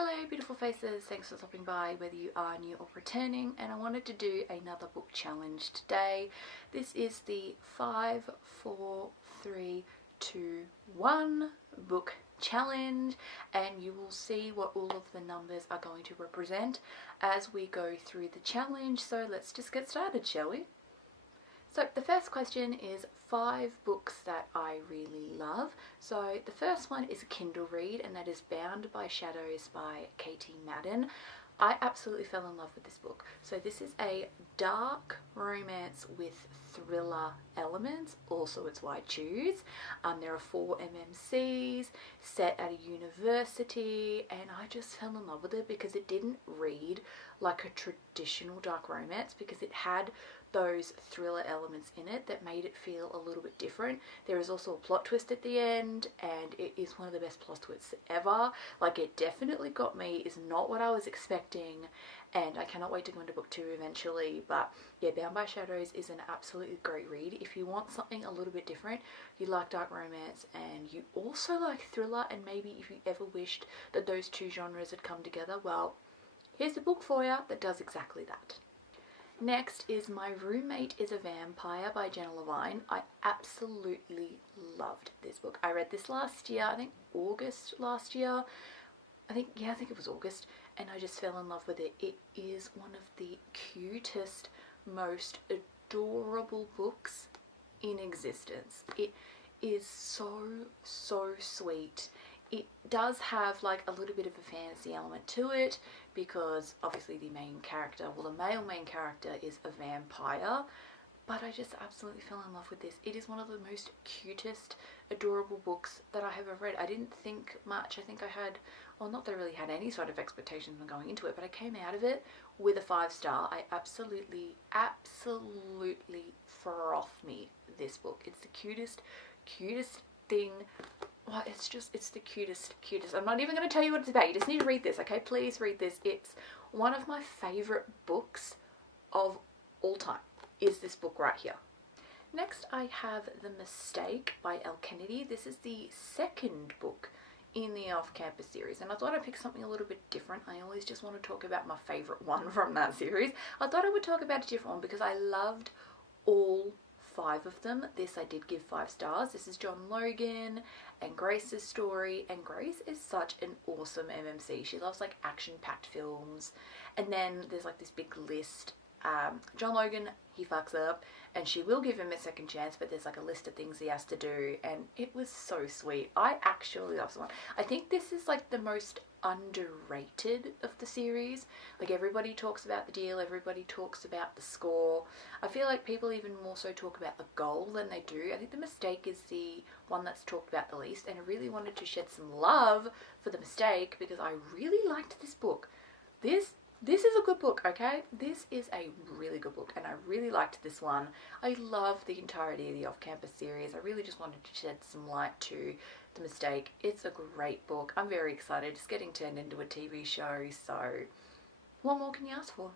Hello beautiful faces, thanks for stopping by whether you are new or returning, and I wanted to do another book challenge today. This is the 5, 4, 3, 2, 1 book challenge, and you will see what all of the numbers are going to represent as we go through the challenge. So let's just get started, shall we? So the first question is 5 books that I really love. So the first one is a Kindle read, and that is Bound by Shadows by Katie Madden. I absolutely fell in love with this book. So this is a dark romance with thriller elements. Also, it's why I choose. There are 4 MMCs set at a university, and I just fell in love with it because it didn't read like a traditional dark romance, because it had those thriller elements in it that made it feel a little bit different. There is also a plot twist at the end, and it is one of the best plot twists ever. Like, it definitely got me. It's not what I was expecting, and I cannot wait to go into book 2 eventually. But yeah, Bound by Shadows is an absolutely great read. If you want something a little bit different, you like dark romance, and you also like thriller, and maybe if you ever wished that those 2 genres had come together, well, here's a book for you that does exactly that. Next is My Roommate is a Vampire by Jenna Levine. I absolutely loved this book. I read this last year, I think August last year. I think it was August, and I just fell in love with it. It is one of the cutest, most adorable books in existence. It is so sweet. It does have like a little bit of a fantasy element to it, because obviously the main character, well, the male main character is a vampire, but I just absolutely fell in love with this. It is one of the most cutest, adorable books that I have ever read. I didn't think much. I think I had, well, not that I really had any sort of expectations when going into it, but I came out of it with a 5-star. I absolutely froth me this book. It's the cutest thing. Well, it's the cutest. I'm not even going to tell you what it's about. You just need to read this, okay? Please read this. It's one of my favourite books of all time, is this book right here. Next, I have The Mistake by Elle Kennedy. This is the second book in the Off-Campus series, and I thought I'd pick something a little bit different. I always just want to talk about my favourite one from that series. I thought I would talk about a different one because I loved all 5 of them. This I did give 5 stars. This is John Logan and Grace's story, and Grace is such an awesome MMC. She loves like action-packed films, and then there's like this big list. John Logan, he fucks up, and she will give him a second chance, but there's like a list of things he has to do, and it was so sweet. I actually love this one. I think this is like the most underrated of the series. Like, everybody talks about the deal, everybody talks about the score. I feel like people even more so talk about the goal than they do. I think The Mistake is the one that's talked about the least, and I really wanted to shed some love for The Mistake because I really liked this book. This is a good book, okay? This is a really good book, and I really liked this one. I love the entirety of the Off-Campus series. I really just wanted to shed some light to The Mistake. It's a great book. I'm very excited. It's getting turned into a TV show, so what more can you ask for?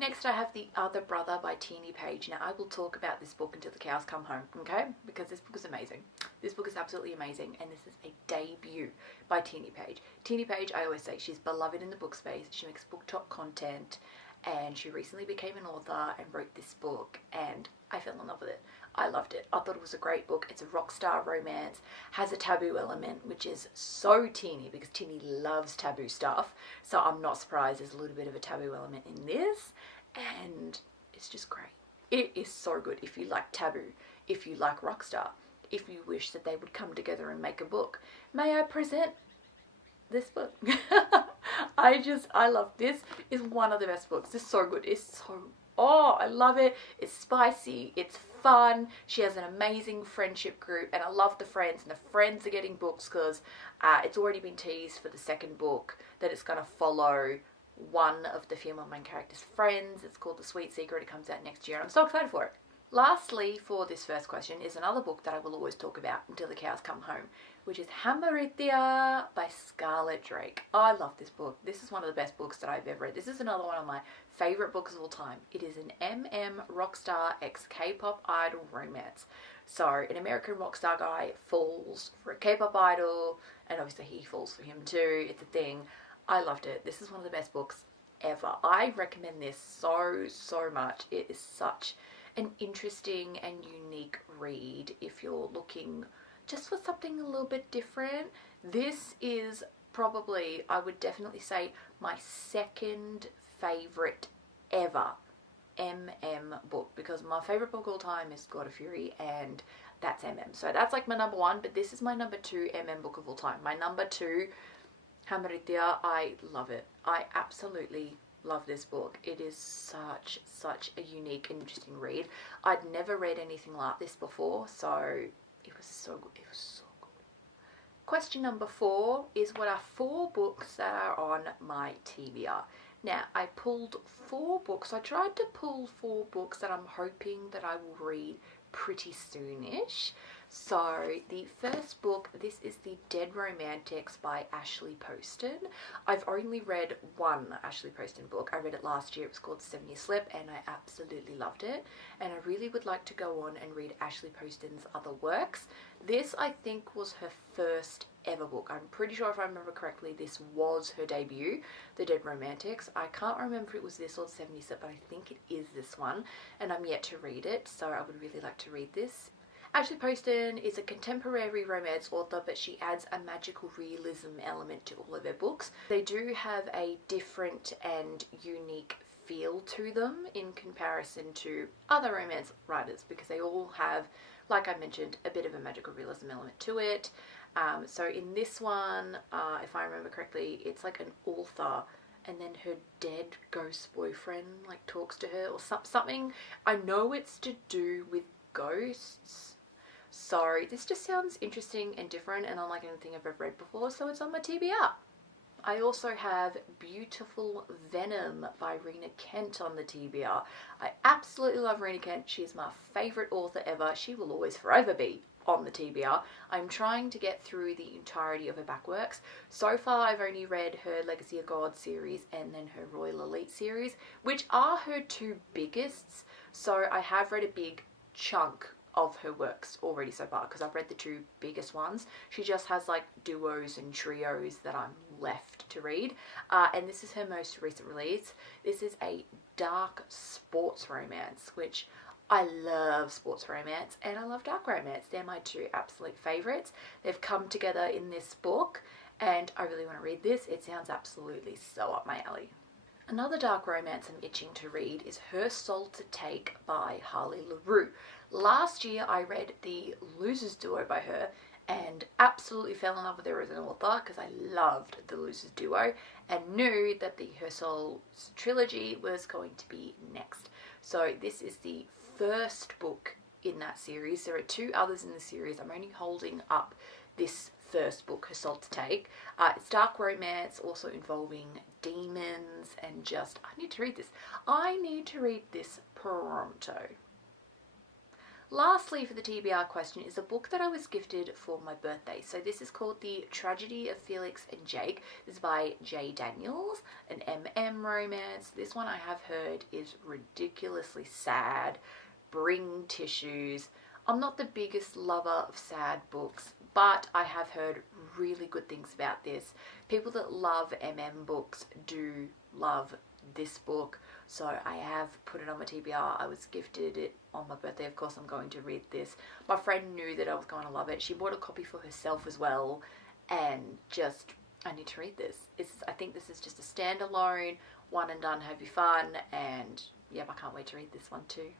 Next, I have The Other Brother by Tierney Page. Now, I will talk about this book until the cows come home, okay? Because this book is amazing. This book is absolutely amazing, and this is a debut by Tierney Page. Tierney Page, I always say, she's beloved in the book space. She makes BookTok content, and she recently became an author and wrote this book, and I fell in love with it. I loved it. I thought it was a great book. It's a rock star romance, has a taboo element, which is so Tierney, because Tierney loves taboo stuff. So I'm not surprised there's a little bit of a taboo element in this, and it's just great. It is so good. If you like taboo, if you like rock star, if you wish that they would come together and make a book, may I present this book? I love this. Is one of the best books. It's so good. It's so, oh, I love it. It's spicy. It's fun. She has an amazing friendship group, and I love the friends, and the friends are getting books because it's already been teased for the second book that it's going to follow one of the female main character's friends. It's called The Sweet Secret. It comes out next year, and I'm so excited for it. Lastly, for this first question, is another book that I will always talk about until the cows come home, which is Hamartia by Scarlett Drake. I love this book. This is one of the best books that I've ever read. This is another one of my favourite books of all time. It is an MM rockstar x K-pop idol romance. So an American rockstar guy falls for a K-pop idol, and obviously he falls for him too. It's a thing. I loved it. This is one of the best books ever. I recommend this so much. It is such an interesting and unique read if you're looking just for something a little bit different. This is probably, I would definitely say, my second favorite ever book, because my favorite book of all time is God of Fury, and that's So that's like my number one, but this is my number two book of all time. My number two, Hamritia, I love it. I absolutely love this book. It is such a unique and interesting read. I'd never read anything like this before, so it was so good. It was so good. Question number 4 is, what are 4 books that are on my TBR? Now, I pulled 4 books. I tried to pull 4 books that I'm hoping that I will read pretty soonish. So the first book, this is The Dead Romantics by Ashley Poston. I've only read one Ashley Poston book. I read it last year. It was called 7 Year Slip, and I absolutely loved it. And I really would like to go on and read Ashley Poston's other works. This, I think, was her first ever book. I'm pretty sure, if I remember correctly, this was her debut, The Dead Romantics. I can't remember if it was this or 7 Year Slip, but I think it is this one, and I'm yet to read it, so I would really like to read this. Ashley Poston is a contemporary romance author, but she adds a magical realism element to all of her books. They do have a different and unique feel to them in comparison to other romance writers, because they all have, like I mentioned, a bit of a magical realism element to it. So in this one, if I remember correctly, it's like an author, and then her dead ghost boyfriend like talks to her or something. I know it's to do with ghosts. So this just sounds interesting and different, and unlike anything I've ever read before, so it's on my TBR. I also have Beautiful Venom by Rena Kent on the TBR. I absolutely love Rena Kent. She's my favourite author ever. She will always forever be on the TBR. I'm trying to get through the entirety of her backworks. So far I've only read her Legacy of God series and then her Royal Elite series, which are her 2 biggest. So I have read a big chunk of her works already so far, because I've read the 2 biggest ones. She just has like duos and trios that I'm left to read, and this is her most recent release. This is a dark sports romance, which I love sports romance and I love dark romance. They're my 2 absolute favourites. They've come together in this book, and I really want to read this. It sounds absolutely so up my alley. Another dark romance I'm itching to read is Her Soul to Take by Harley LaRue. Last year I read The Losers Duo by her and absolutely fell in love with her as an author, because I loved The Losers Duo and knew that the Her Soul trilogy was going to be next. So this is the first book in that series. There are 2 others in the series. I'm only holding up this first book, Her Soul to Take. It's dark romance, also involving demons, and just, I need to read this. I need to read this pronto. Lastly, for the TBR question, is a book that I was gifted for my birthday. So this is called The Tragedy of Felix and Jake. This is by J. Daniels, an romance. This one I have heard is ridiculously sad. Bring tissues. I'm not the biggest lover of sad books, but I have heard really good things about this. People that love books do love this book, so I have put it on my TBR. I was gifted it on my birthday. Of course I'm going to read this. My friend knew that I was going to love it. She bought a copy for herself as well, and just, I need to read this. I think this is just a standalone, one and done, have you fun, and yep, I can't wait to read this one too.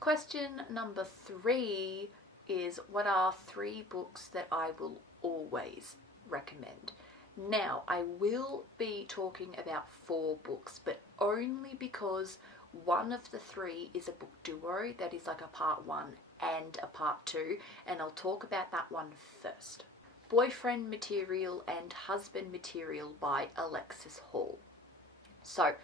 Question number 3 is, what are 3 books that I will always recommend? Now, I will be talking about 4 books, but only because one of the 3 is a book duo that is like a part 1 and a part 2, and I'll talk about that one first. Boyfriend Material and Husband Material by Alexis Hall. So,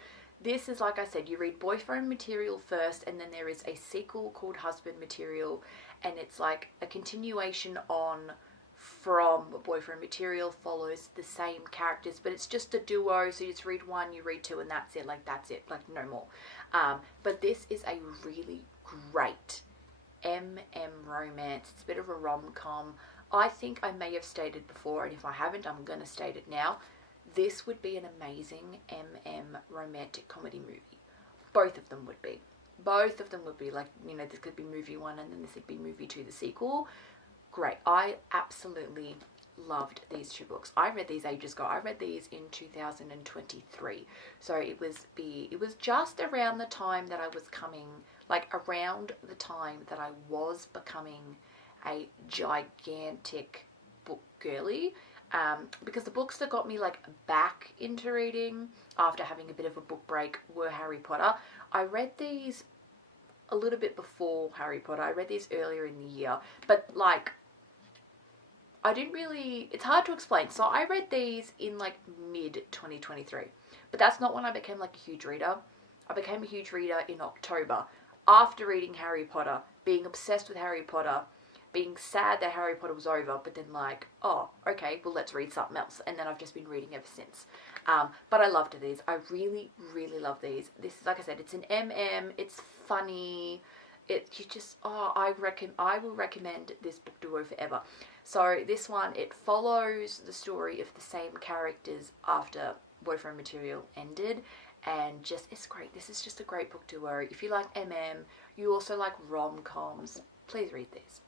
this is, like I said, you read Boyfriend Material first, and then there is a sequel called Husband Material, and it's like a continuation on from Boyfriend Material, follows the same characters, but it's just a duo, so you just read 1, you read 2, and that's it, like no more. But this is a really great romance. It's a bit of a rom-com. I think I may have stated before, and if I haven't, I'm going to state it now. this would be an amazing romantic comedy movie. Both of them would be. Both of them would be like, you know, this could be movie 1 and then this would be movie 2, the sequel. Great. I absolutely loved these 2 books. I read these ages ago. I read these in 2023. So it was just around the time that I was around the time that I was becoming a gigantic book girly. Because the books that got me like back into reading after having a bit of a book break were Harry Potter. I read these a little bit before Harry Potter. I read these earlier in the year, but like I didn't really, it's hard to explain. So I read these in like mid 2023, but that's not when I became like a huge reader. I became a huge reader in October after reading Harry Potter, being obsessed with Harry Potter, being sad that Harry Potter was over, but then like, oh, okay, well, let's read something else. And then I've just been reading ever since. But I loved these. I really, really love these. This is, like I said, it's an it's funny. I will recommend this book duo forever. So this one, it follows the story of the same characters after Boyfriend Material ended. And just, it's great. This is just a great book duo. If you like you also like rom-coms, please read these.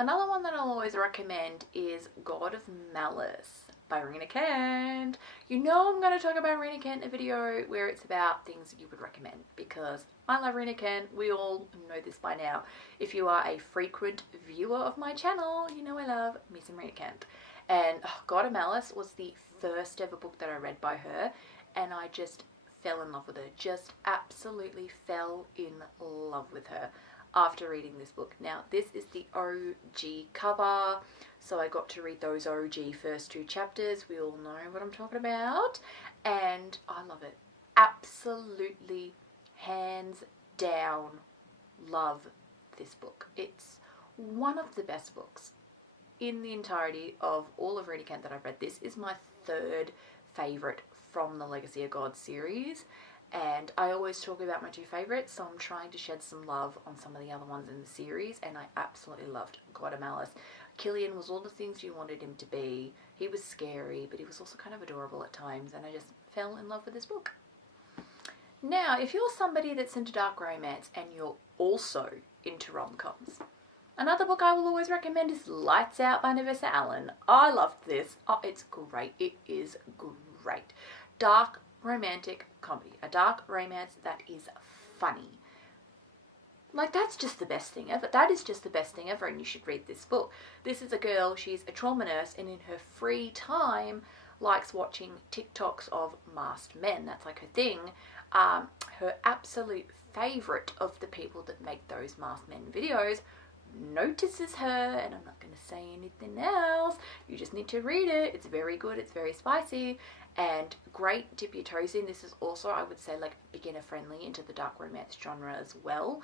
Another one that I'll always recommend is God of Malice by Rena Kent. You know I'm going to talk about Rena Kent in a video where it's about things you would recommend, because I love Rena Kent. We all know this by now. If you are a frequent viewer of my channel, you know I love me some Rena Kent. And God of Malice was the first ever book that I read by her, and I just fell in love with her. Just absolutely fell in love with her after reading this book. Now, this is the OG cover, so I got to read those OG first 2 chapters. We all know what I'm talking about, and I love it. Absolutely, hands down, love this book. It's one of the best books in the entirety of all of Rena Kent that I've read. This is my 3rd favourite from the Legacy of God series. And I always talk about my 2 favourites, so I'm trying to shed some love on some of the other ones in the series, and I absolutely loved God of Malice. Killian was all the things you wanted him to be. He was scary, but he was also kind of adorable at times, and I just fell in love with this book. Now, if you're somebody that's into dark romance and you're also into rom-coms, another book I will always recommend is Lights Out by Nerissa Allen. I loved this. Oh, it's great. It is great. Dark romantic comedy, a dark romance that is funny. Like, that's just the best thing ever. That is just the best thing ever, and you should read this book. This is a girl, she's a trauma nurse, and in her free time likes watching TikToks of masked men. That's like her thing. Her absolute favourite of the people that make those masked men videos notices her, and I'm not going to say anything else. You just need to read it. It's very good. It's very spicy. And great dip your toes in. This is also, I would say, like beginner friendly into the dark romance genre as well.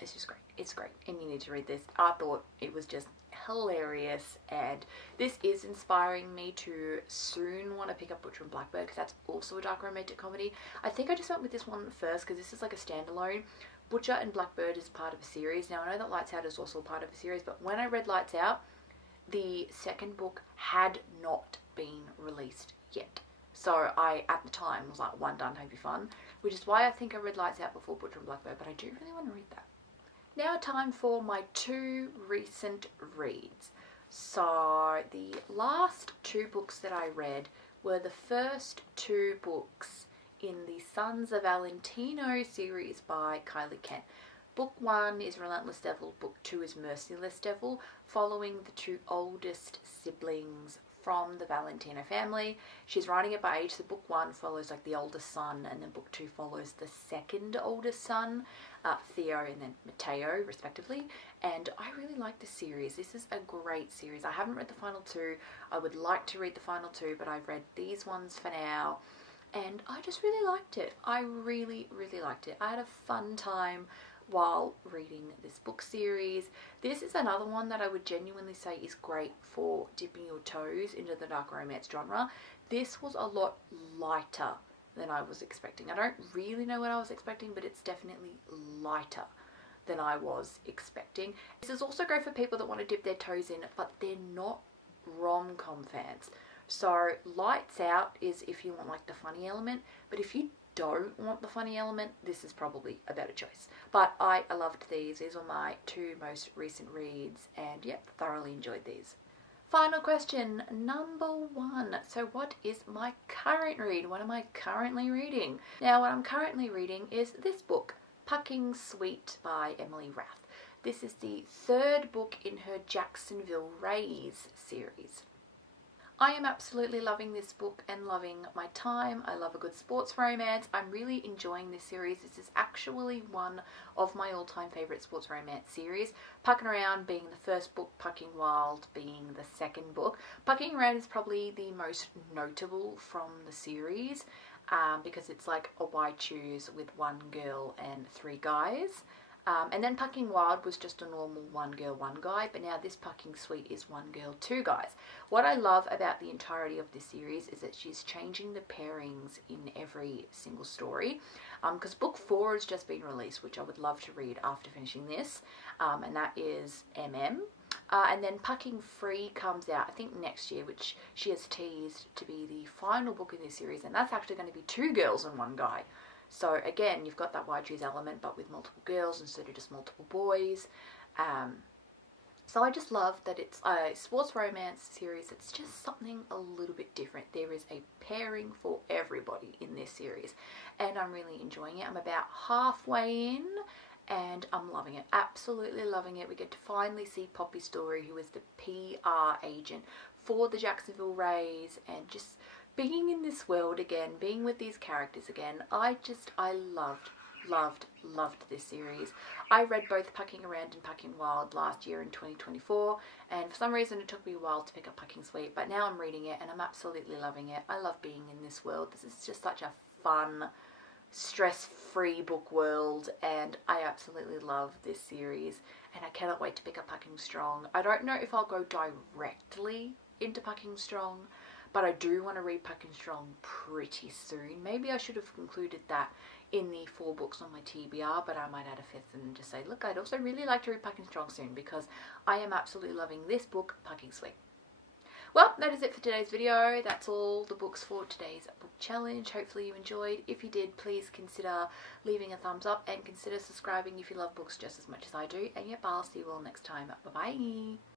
It's just great. It's great, and you need to read this. I thought it was just hilarious, and this is inspiring me to soon want to pick up Butcher and Blackbird, because that's also a dark romantic comedy. I think I just went with this one first because this is like a standalone. Butcher and Blackbird is part of a series. Now I know that Lights Out is also a part of a series, but when I read Lights Out, the second book had not been released yet. So I, at the time, was like, one done, hope you fun, which is why I think I read Lights Out before Butcher and Blackbird, but I do really want to read that. Now time for my 2 recent reads. So the last 2 books that I read were the first 2 books in the Sons of Valentino series by Kylie Kent. Book 1 is Relentless Devil, Book 2 is Merciless Devil, following the 2 oldest siblings from the Valentino family. She's writing it by age, so Book 1 follows like the oldest son, and then Book 2 follows the second oldest son, Theo and then Matteo, respectively. And I really like this series. This is a great series. I haven't read the final 2. I would like to read the final 2, but I've read these ones for now, and I just really liked it. I really, really liked it. I had a fun time while reading this book series. This is another one that I would genuinely say is great for dipping your toes into the dark romance genre. This was a lot lighter than I was expecting. I don't really know what I was expecting, but it's definitely lighter than I was expecting. This is also great for people that want to dip their toes in, but they're not rom-com fans. So Lights Out is if you want like the funny element, but if you don't want the funny element, this is probably a better choice. But I loved these. These were my two most recent reads, and yep, thoroughly enjoyed these. Final question, number 1. So what is my current read? What am I currently reading? Now, what I'm currently reading is this book, Pucking Sweet by Emily Rath. This is the 3rd book in her Jacksonville Rays series. I am absolutely loving this book and loving my time. I love a good sports romance. I'm really enjoying this series. This is actually one of my all-time favourite sports romance series. Pucking Around being the first book, Pucking Wild being the second book. Pucking Around is probably the most notable from the series because it's like a Why Choose with 1 girl and 3 guys. And then Pucking Wild was just a normal 1 girl, 1 guy, but now this Pucking Sweet is 1 girl, 2 guys. What I love about the entirety of this series is that she's changing the pairings in every single story, because book 4 has just been released, which I would love to read after finishing this, and that is MM. And then Pucking Free comes out, I think next year, which she has teased to be the final book in this series, and that's actually going to be 2 girls and 1 guy. So again, you've got that Why Choose element, but with multiple girls instead of just multiple boys. So I just love that it's a sports romance series. It's just something a little bit different. There is a pairing for everybody in this series, and I'm really enjoying it. I'm about halfway in, and I'm loving it. Absolutely loving it. We get to finally see Poppy Story, who is the PR agent for the Jacksonville Rays, and just being in this world again, being with these characters again. I loved this series. I read both Pucking Around and Pucking Wild last year in 2024, and for some reason it took me a while to pick up Pucking Sweet, but now I'm reading it and I'm absolutely loving it. I love being in this world. This is just such a fun, stress-free book world, and I absolutely love this series, and I cannot wait to pick up Pucking Strong. I don't know if I'll go directly into Pucking Strong, but I do want to read Pucking Strong pretty soon. Maybe I should have concluded that in the 4 books on my TBR, but I might add a 5th and just say, look, I'd also really like to read Pucking Strong soon, because I am absolutely loving this book, Pucking Sweet. Well, that is it for today's video. That's all the books for today's book challenge. Hopefully you enjoyed. If you did, please consider leaving a thumbs up and consider subscribing if you love books just as much as I do. And yep, I'll see you all next time. Bye-bye.